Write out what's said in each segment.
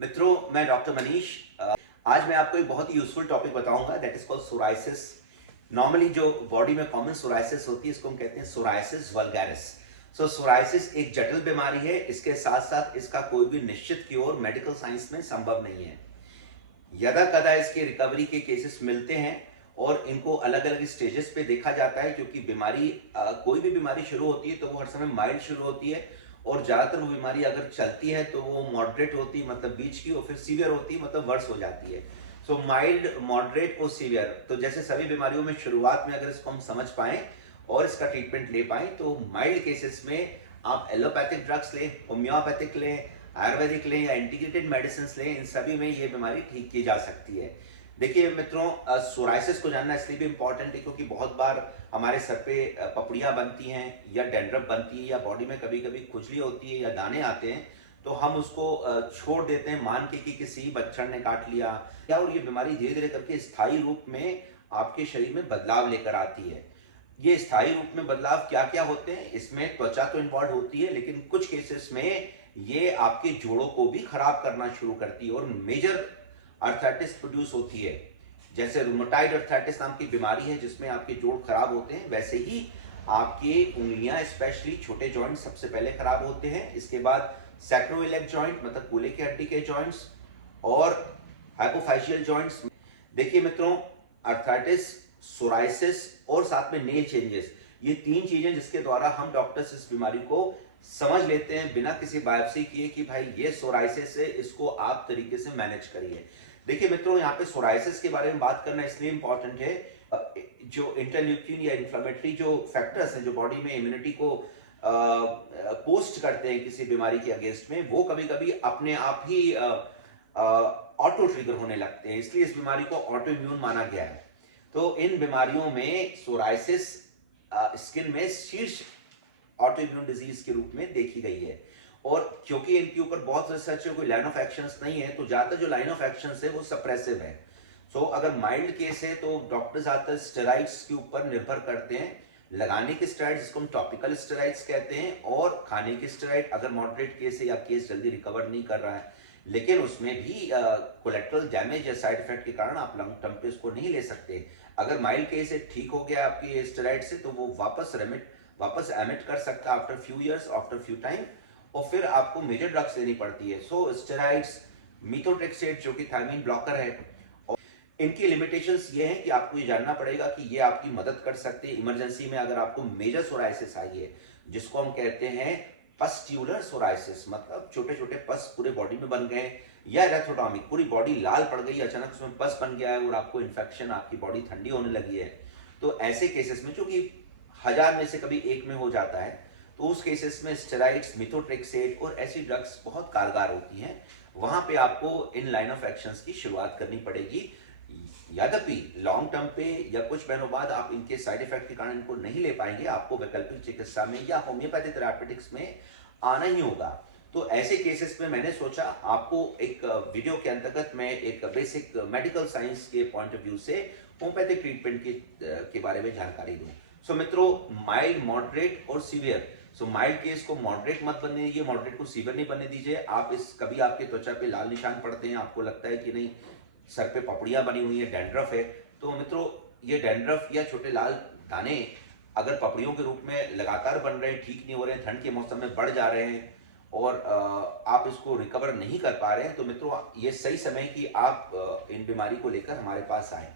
मित्रों, मैं डॉक्टर मनीष। आज मैं आपको एक बहुत ही यूजफुल टॉपिक बताऊंगा, that is called psoriasis. Normally जो बॉडी में कॉमन सोराइसिस होती है इसको हम कहते हैं सोराइसिस वल्गैरिस। सो सोराइसिस एक जटिल बीमारी है, इसके साथ साथ इसका कोई भी निश्चित क्योर मेडिकल साइंस में संभव नहीं है। यदा कदा इसके रिकवरी के केसेस मिलते हैं और इनको अलग अलग स्टेजेस पे देखा जाता है, क्योंकि बीमारी कोई भी बीमारी शुरू होती है तो वो हर समय माइल्ड शुरू होती है और ज्यादातर वो बीमारी अगर चलती है तो वो मॉडरेट होती है, मतलब बीच की, और फिर सीवियर होती है, मतलब वर्स हो जाती है। सो माइल्ड, मॉडरेट और सीवियर, तो जैसे सभी बीमारियों में शुरुआत में अगर इसको हम समझ पाएं और इसका ट्रीटमेंट ले पाएं तो माइल्ड केसेस में आप एलोपैथिक ड्रग्स लें, होम्योपैथिक लें, आयुर्वेदिक लें या इंटीग्रेटेड मेडिसिन लें, इन सभी में ये बीमारी ठीक की जा सकती है। देखिए मित्रों, सोराइसिस को जानना इसलिए भी इम्पोर्टेंट है क्योंकि बहुत बार हमारे सर पे पपड़ियाँ बनती हैं या डैंड्रफ बनती है या बॉडी में कभी कभी खुजली होती है या दाने आते हैं, तो हम उसको छोड़ देते हैं मान के कि किसी बच्चन ने काट लिया, या और ये बीमारी धीरे धीरे करके स्थायी रूप में आपके शरीर में बदलाव लेकर आती है। ये स्थायी रूप में बदलाव क्या क्या होते हैं, इसमें त्वचा तो इन्वॉल्व होती है, लेकिन कुछ केसेस में ये आपके जोड़ों को भी खराब करना शुरू करती है और मेजर अर्थराइटिस प्रोड्यूस होती है। जैसे रूमेटॉइड अर्थराइटिस नाम की बीमारी है जिसमें आपके जोड़ खराब होते हैं, वैसे ही आपके उंगलियां, स्पेशली छोटे जॉइंट सबसे पहले खराब होते हैं। इसके बाद सैक्रोइलेक जॉइंट, मतलब कूल्हे की हड्डी के जॉइंट्स, और हाइपोफैशियल जॉइंट्स। देखिए मित्रों, अर्थराइटिस, सोराइसिस और साथ में नेल चेंजेस, ये तीन चीजें जिसके द्वारा हम डॉक्टर्स इस बीमारी को समझ लेते हैं बिना किसी बायोप्सी किए कि भाई ये सोराइसिस है, इसको आप तरीके से मैनेज करिए। देखिए मित्रों, यहाँ पे सोराइसिस के बारे में बात करना इसलिए इंपॉर्टेंट है, जो इंटरल्यूकिन या इन्फ्लेमेटरी जो फैक्टर्स हैं जो बॉडी में इम्यूनिटी को पोस्ट करते हैं किसी बीमारी के अगेंस्ट में, वो कभी कभी अपने आप ही ऑटो ट्रिगर होने लगते हैं, इसलिए इस बीमारी को ऑटो इम्यून माना गया है। तो इन बीमारियों में सोराइसिस स्किन में शीर्ष ऑटो इम्यून डिजीज के रूप में देखी गई है। और क्योंकि इनके ऊपर बहुत रिसर्च है, कोई लाइन ऑफ एक्शंस नहीं है, तो ज्यादातर जो लाइन ऑफ एक्शंस है वो सप्रेसिव है। सो अगर माइल्ड केस है तो डॉक्टर ज्यादातर स्टेरॉइड्स के ऊपर निर्भर करते हैं, लगाने के स्टेरॉइड्स जिसको हम टॉपिकल स्टेरॉइड्स कहते हैं, और खाने के स्टेरॉइड अगर मॉडरेट केस है या केस जल्दी रिकवर नहीं कर रहा है, लेकिन उसमें भी कोलेट्रल डैमेज या साइड इफेक्ट के कारण आप लॉन्ग टर्म पे उसको नहीं ले सकते। अगर माइल्ड केस है, ठीक हो गया आपकी स्टेरॉइड से, तो वो वापस एमिट कर सकता है after few years, after few time, और फिर आपको मेजर ड्रग्स लेनी पड़ती है। सो स्टेरॉइड्स, मीथोट्रेक्सेट जो कि थायमीन ब्लॉकर है, और इनकी लिमिटेशंस ये हैं कि आपको ये जानना पड़ेगा कि ये आपकी मदद कर सकते हैं इमरजेंसी में अगर आपको मेजर सोराइसिस आई है, जिसको हम कहते हैं पस्ट्यूलर सोराइसिस, मतलब छोटे छोटे पस पूरे बॉडी में बन गए, या एरेथ्रोडर्मिक, पूरी बॉडी लाल पड़ गई, अचानक उसमें पस बन गया है और आपको इन्फेक्शन, आपकी बॉडी ठंडी होने लगी है। तो ऐसे केसेस में, जो कि 1000 में से कभी एक में हो जाता है, तो उस केसेस में स्टेरॉइड्स, मिथोट्रेक्सेट और ऐसी ड्रग्स बहुत कारगर होती हैं। वहां पे आपको इन लाइन ऑफ एक्शंस की शुरुआत करनी पड़ेगी। यद्यपि लॉन्ग टर्म पे या कुछ महीनों बाद आप इनके साइड इफेक्ट के कारण इनको नहीं ले पाएंगे, आपको वैकल्पिक चिकित्सा में या होम्योपैथी थेरापेटिक्स में आना ही होगा। तो ऐसे केसेस में मैंने सोचा आपको एक वीडियो के अंतर्गत मैं एक बेसिक मेडिकल साइंस के पॉइंट ऑफ व्यू से होम्योपैथिक ट्रीटमेंट के बारे में जानकारी दूं। सो मित्रों, माइल्ड, मॉडरेट और सीवियर। सो माइल्ड केस को मॉडरेट मत बनने दीजिए, मॉडरेट को सीवियर नहीं बनने दीजिए। आप इस कभी आपके त्वचा पे लाल निशान पड़ते हैं, आपको लगता है कि नहीं सर पे पपड़ियां बनी हुई है, डैंड्रफ है, तो मित्रों ये डैंड्रफ या छोटे लाल दाने अगर पपड़ियों के रूप में लगातार बन रहे हैं, ठीक नहीं हो रहे हैं, ठंड के मौसम में बढ़ जा रहे हैं और आप इसको रिकवर नहीं कर पा रहे हैं, तो मित्रों ये सही समय कि आप इन बीमारी को लेकर हमारे पास आए।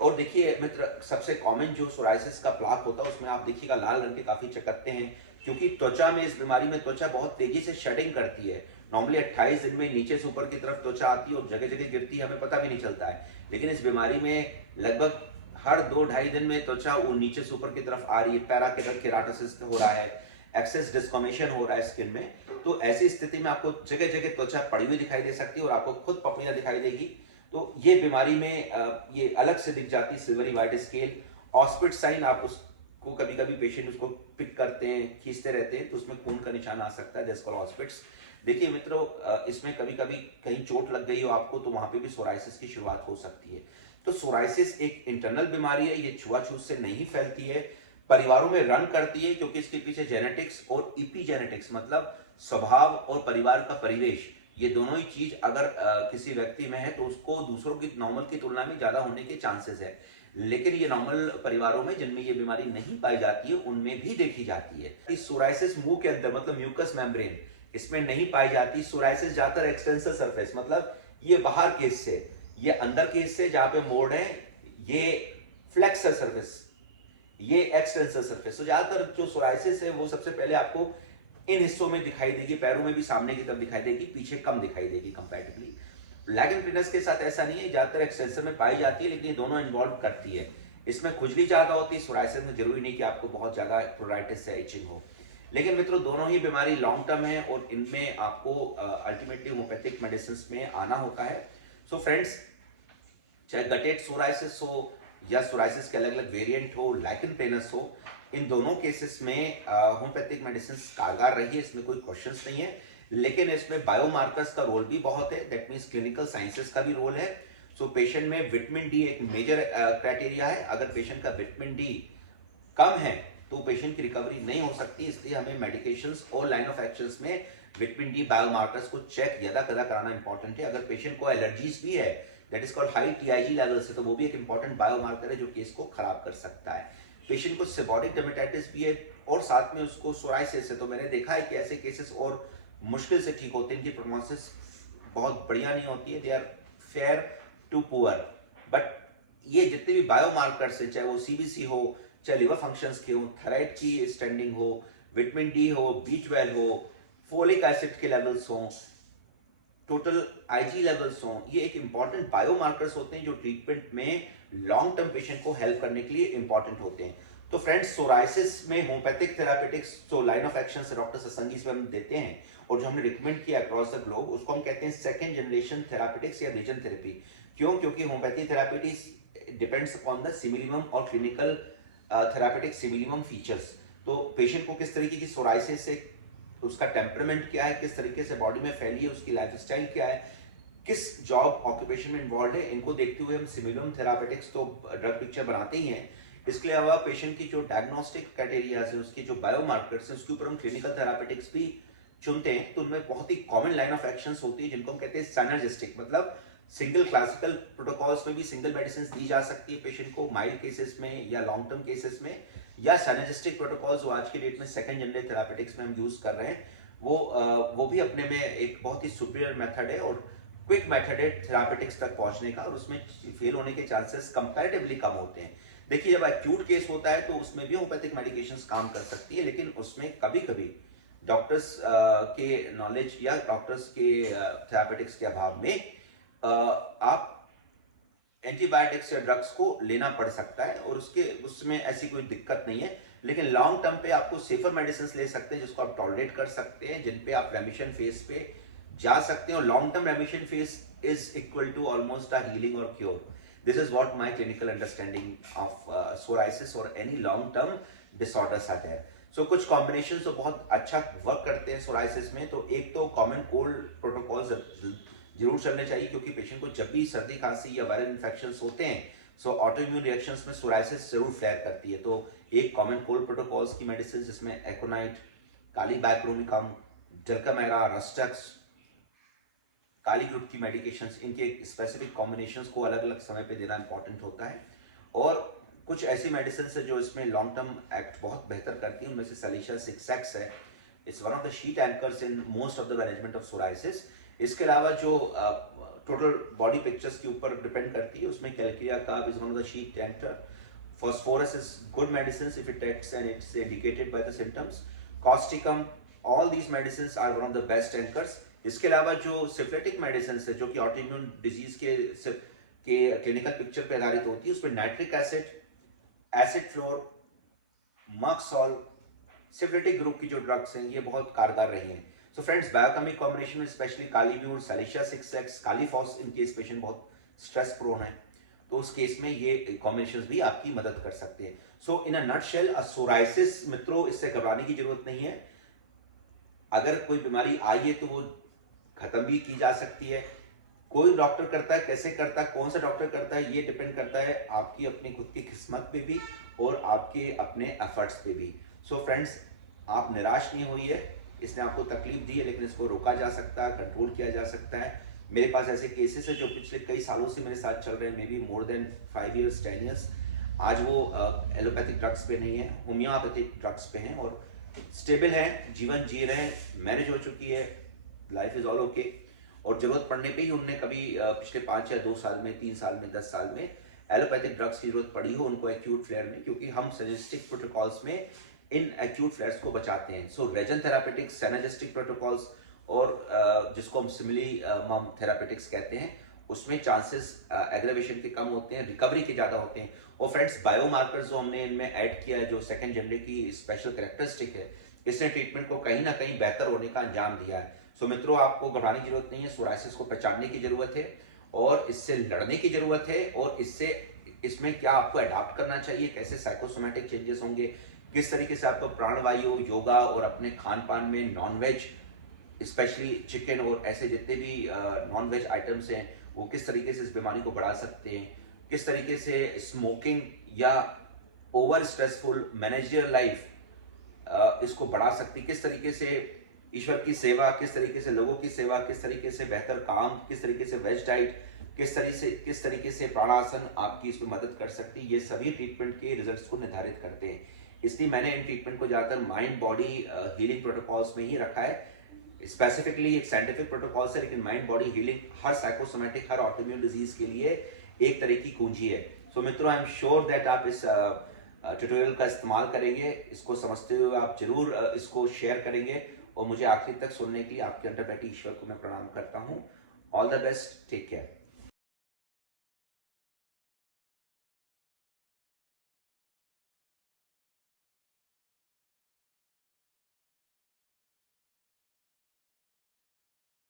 और देखिए मित्र, सबसे कॉमन जो सोराइसिस का प्लाक होता है उसमें आप देखिएगा लाल रंग के काफी चकत्ते हैं, क्योंकि त्वचा में, इस बीमारी में त्वचा बहुत तेजी से शेडिंग करती है। नॉर्मली 28 दिन में नीचे से ऊपर की तरफ त्वचा आती है और जगह जगह गिरती है, हमें पता भी नहीं चलता है, लेकिन इस बीमारी में लगभग हर 2-2.5 दिन में त्वचा वो नीचे से ऊपर की तरफ आ रही है, पैराकेराटोसिस हो रहा है, एक्सेस डिस्कॉमेशन हो रहा है स्किन में। तो ऐसी स्थिति में आपको जगह जगह त्वचा पड़ी हुई दिखाई दे सकती है और आपको खुद पपड़ियां दिखाई देगी। तो ये बीमारी में ये अलग से दिख जाती है, सिल्वरी वाइट स्केल। ऑस्पिट साइन, आप उसको कभी कभी पेशेंट उसको पिक करते हैं, खींचते रहते हैं, तो उसमें खून का निशान आ सकता है, दैट्स कॉल्ड ऑस्पिट्स। देखिए मित्रों, इसमें कभी कभी कहीं चोट लग गई हो आपको, तो वहां पे भी सोराइसिस की शुरुआत हो सकती है। तो सोराइसिस एक इंटरनल बीमारी है, ये छुआछूत से नहीं फैलती है, परिवारों में रन करती है, क्योंकि इसके पीछे जेनेटिक्स और इपीजेनेटिक्स, मतलब स्वभाव और परिवार का परिवेश, ये दोनों ही चीज अगर किसी व्यक्ति में है तो उसको दूसरों की नॉर्मल की तुलना में ज्यादा होने के चांसेस है। लेकिन ये नॉर्मल परिवारों में जिनमें ये बीमारी नहीं पाई जाती है उनमें भी देखी जाती है। इस सोराइसिस मुंह के अंदर मतलब म्यूकस मेम्ब्रेन इसमें नहीं पाई जाती। सोराइसिस ज्यादातर एक्सटेंसर सरफेस मतलब ये बाहर के हिस्से, ये अंदर के हिस्से जहां पे मोड़ है, ये फ्लेक्सर सरफेस, ये एक्सटेंसर सरफेस। तो ज्यादातर जो सोराइसिस है वो सबसे पहले आपको इन हिस्सों में दिखाई देगी, पैरों में भी सामने की तरफ दिखाई देगी, पीछे कम दिखाई देगी कंपैरेटिवली। लैगिंग प्लेनस के साथ ऐसा नहीं है, ज्यादातर एक्सटेंसर में पाई जाती है, लेकिन ये दोनों इन्वॉल्व करती है। इसमें खुजली ज्यादा होती है, सोराइसिस में जरूरी नहीं कि आपको बहुत ज्यादा प्रोराइटिस से इचिंग हो। लेकिन मित्रों दोनों ही बीमारी लॉन्ग टर्म है और इनमें आपको अल्टीमेटली होम्योपैथिक मेडिसिन में आना होता है। सो फ्रेंड्स, चाहे गटेड सोराइसिस हो या सोराइसिस के अलग अलग वेरिएंट हो, लैगिंग प्लेनस हो, इन दोनों केसेस में होम्योपैथिक मेडिसिन कारगर रही है, इसमें कोई क्वेश्चंस नहीं है। लेकिन इसमें बायोमार्कर्स का रोल भी बहुत है, दैट मींस क्लिनिकल साइंसेस का भी रोल है। सो पेशेंट में विटामिन डी एक मेजर क्राइटेरिया है। अगर पेशेंट का विटामिन डी कम है तो पेशेंट की रिकवरी नहीं हो सकती, इसलिए हमें मेडिकेशंस और लाइन ऑफ एक्शंस में विटामिन डी बायोमार्कर्स को चेक ज्यादा कराना इंपॉर्टेंट है। अगर पेशेंट को एलर्जीज भी है, that is called high TIG levels है, तो वो भी एक इंपॉर्टेंट बायोमार्कर है जो केस को खराब कर सकता है। पेशेंट को सेबोरिक डर्मेटाइटिस भी है और साथ में उसको सोराइसिस है, तो मैंने देखा है कि ऐसे केसेस और मुश्किल से ठीक होते हैं, इनकी प्रोग्नोसिस बहुत बढ़िया नहीं होती है, they are fair to poor. But ये जितने भी बायोमार्कर्स है, चाहे वो सीबीसी हो, चाहे लिवर फंक्शंस के हो, थायराइड की स्टैंडिंग हो, विटामिन डी हो, B12 हो, फोलिक एसिड के लेवल्स हो, टोटल आईजी लेवल्स हो, ये एक इंपॉर्टेंट बायोमार्कर्स होते हैं जो ट्रीटमेंट में लॉन्ग टर्म पेशेंट को हेल्प करने के लिए इंपॉर्टेंट होते हैं। तो फ्रेंड्स, सोराइसिस में होम्योपैथिक थेरापेटिक्स जो लाइन ऑफ एक्शन से डॉक्टर सत्संगी से हम देते हैं और जो हमने रिकमेंड किया अक्रॉस द ग्लोब, उसको हम कहते हैं सेकंड जनरेशन थेरापेटिक्स या रीजन थेरेपी। क्यों? क्योंकि homeopathy therapeutics depends upon the similimum और क्लिनिकल थेरापेटिक सिमिलिमम फीचर्स। तो पेशेंट को किस तरीके की सोराइसिस से, उसका टेम्परामेंट क्या है, किस तरीके से बॉडी में फैली है, उसकी लाइफस्टाइल क्या है, किस जॉब ऑक्यूपेशन में इन्वॉल्व है, इनको देखते हुए हम सिमिलम थेरापेटिक्स तो ड्रग पिक्चर बनाते ही हैं। इसके अलावा पेशेंट की जो डायग्नोस्टिक क्राइटेरिया है, उसके जो बायोमार्कर्स हैं, उसके ऊपर हम क्लिनिकल थेरापेटिक्स भी चुनते हैं। तो उनमें बहुत ही कॉमन लाइन ऑफ एक्शंस होती है जिनको हम कहते हैं सिनर्जिस्टिक, मतलब सिंगल क्लासिकल प्रोटोकॉल्स में भी सिंगल मेडिसिन दी जा सकती है पेशेंट को माइल्ड केसेस में या लॉन्ग टर्म केसेस में, या सिनर्जिस्टिक प्रोटोकॉल्स जो आज की डेट में सेकंड जनरेशन थेरापेटिक्स में हम यूज कर रहे हैं, वो भी अपने में एक बहुत ही सुपीरियर मेथड है और क्विक मेथड है थेरापेटिक्स तक पहुंचने का, और उसमें फेल होने के चांसेस कंपैरेटिवली कम होते हैं। देखिए, जब एक्यूट केस होता है तो उसमें भी होम्योपैथिक मेडिकेशंस काम कर सकती है, लेकिन उसमें कभी कभी डॉक्टर्स के नॉलेज या डॉक्टर्स के थेरापेटिक्स के अभाव में आप एंटीबायोटिक्स या ड्रग्स को लेना पड़ सकता है, और उसमें ऐसी कोई दिक्कत नहीं है। लेकिन लॉन्ग टर्म पे आपको सेफर मेडिसिन ले सकते हैं जिसको आप टॉलरेट कर सकते हैं, जिन पे आप रेमिशन फेज पे जा सकते हैं, और long term remission phase is equal to almost a healing और cure. This is what my clinical understanding of psoriasis और any long term disorders are there. So कुछ कॉम्बिनेशन तो बहुत अच्छा वर्क करते हैं सोराइसिस में। तो एक तो कॉमन कोल्ड प्रोटोकॉल्स जरूर चलने चाहिए, क्योंकि पेशेंट को जब भी सर्दी खांसी या वायरल इन्फेक्शंस होते हैं, सो ऑटो इम्यून रिएक्शंस में सोराइसिस जरूर फ्लेयर करती है। तो एक कॉमन कोल्ड प्रोटोकॉल्स की मेडिसिन जिसमें एकोनाइट, काली बैक्रोमिकम, जलकामेरा, रस्टक्स, काली ग्रुप की मेडिकेशंस, इनके स्पेसिफिक कॉम्बिनेशंस को अलग अलग समय पे देना इंपॉर्टेंट होता है। और कुछ ऐसी मेडिसिन है जो इसमें लॉन्ग टर्म एक्ट बहुत बेहतर करती है, उनमें से सलीशा 6X है। It's one of the sheet anchors in most of the management of psoriasis. इसके अलावा जो टोटल बॉडी पिक्चर्स के ऊपर डिपेंड करती है, उसमें calcarea carb is one of the sheet anchor. Phosphorus is good medicines if it acts and it's indicated by the symptoms. Causticum, all these medicines are one of the best anchors. इसके अलावा जो syphilitic medicine है जो कि autoimmune disease के clinical picture पे आधारित होती है, उसमें नाइट्रिक एसिड, एसिड फ्लोर, मक्सॉल, सिफिलिटिक ग्रुप की जो ड्रग्स हैं ये बहुत कारगर रही हैं। सो फ्रेंड्स, बायोकेमिक कॉम्बिनेशन में स्पेशली कालीब्यूर, सलीशा 6X, kali phos, in case patient बहुत स्ट्रेस प्रोन है, तो उस केस में ये कॉम्बिनेशंस भी आपकी मदद कर सकते हैं। सो इन अ नटशेल, सोराइसिस मित्रों, इससे घबराने की जरूरत नहीं है। अगर कोई बीमारी आई है तो वो खत्म भी की जा सकती है। कोई डॉक्टर करता है, कैसे करता है, कौन सा डॉक्टर करता है, ये डिपेंड करता है आपकी अपनी खुद की किस्मत पे भी और आपके अपने एफर्ट्स पे भी। सो फ्रेंड्स, आप निराश नहीं होइए, इसने आपको तकलीफ दी है, लेकिन इसको रोका जा सकता है, कंट्रोल किया जा सकता है। मेरे पास ऐसे केसेस है जो पिछले कई सालों से मेरे साथ चल रहे हैं, may be more than 5 years 10 years। आज वो एलोपैथिक ड्रग्स पे नहीं है, होम्योपैथिक ड्रग्स पे हैं और स्टेबल हैं, जीवन जी रहे हैं, मैरिज हो चुकी है, लाइफ इज ऑल ओके। और जरूरत पड़ने पे ही उनने कभी पिछले 5 या 2 साल में, 3 साल में, 10 साल में एलोपैथिक ड्रग्स की जरूरत पड़ी हो उनको एक्यूट फ्लेयर में, क्योंकि हम सिनेस्टिक प्रोटोकॉल्स में इन एक्यूट फ्लेयर्स को बचाते हैं। सो रेजन थेरापेटिक्स, सेनेजेस्टिक प्रोटोकॉल्स और जिसको हम सिमिली मम थेरापेटिक्स कहते हैं, उसमें चांसेस एग्रेवेशन के कम होते हैं, रिकवरी के ज़्यादा होते हैं। और फ्रेंड्स, बायोमार्कर्स जो हमने इनमें ऐड किया है, जो सेकंड जनरे की स्पेशल कैरेक्टरिस्टिक है, इसने ट्रीटमेंट को कहीं ना कहीं बेहतर होने का अंजाम दिया है। सो मित्रों, आपको घबराने की जरूरत नहीं है, सोराइसिस को पहचानने की जरूरत है और इससे लड़ने की जरूरत है। और इसमें क्या आपको अडॉप्ट करना चाहिए, कैसे साइकोसोमैटिक चेंजेस होंगे, किस तरीके से आपको प्राणवायु, योगा और अपने खान पान में नॉन वेज, स्पेशली चिकन और ऐसे जितने भी नॉन वेज आइटम्स हैं, वो किस तरीके से इस बीमारी को बढ़ा सकते हैं, किस तरीके से स्मोकिंग या ओवर स्ट्रेसफुल मैनेजरियल लाइफ इसको बढ़ा सकती, किस तरीके से ईश्वर की सेवा, किस तरीके से लोगों की सेवा, किस तरीके से बेहतर काम, किस तरीके से वेज डाइट, किस तरीके से प्राणासन आपकी इसमें मदद कर सकती है। ये सभी ट्रीटमेंट के रिजल्ट्स को निर्धारित करते हैं। इसलिए मैंने इन ट्रीटमेंट को ज़्यादातर माइंड बॉडी हीलिंग प्रोटोकॉल्स में ही रखा है। स्पेसिफिकली एक साइंटिफिक प्रोटोकॉल्स है, लेकिन माइंड बॉडी हीलिंग हर साइकोसोमैटिक, हर ऑटोइम्यून डिजीज के लिए एक तरह की कुंजी है। सो मित्रों, आई एम श्योर दैट आप इस ट्यूटोरियल का इस्तेमाल करेंगे, इसको समझते हुए आप जरूर इसको शेयर करेंगे और मुझे आखिरी तक सुनने के लिए आपके अंडर बैठे ईश्वर को मैं प्रणाम करता हूँ। All the best, take care.